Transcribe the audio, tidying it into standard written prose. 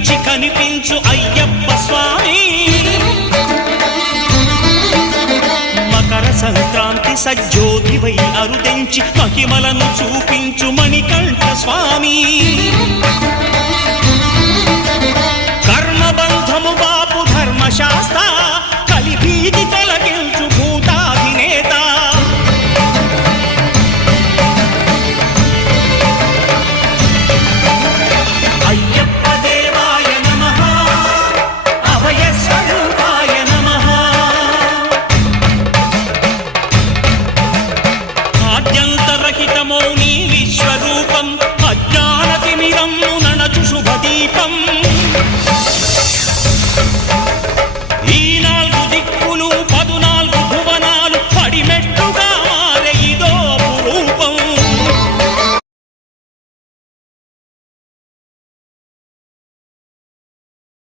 కనిపించి కనిపించు అయ్యప్ప స్వామి మకర సంక్రాంతి సజ్జోతివై అరుదెంచి మహిమలను చూపించు మణికంఠ స్వామి కర్మబంధము బాపు ధర్మశాస్త్ర కలిభీతి తొలగించు భూతాధినేత అయ్యప్ప దేవాయ నమః అభయ స్వరూపాయ నమః ఆద్యంతరహితమౌ నీ విశ్వరూపం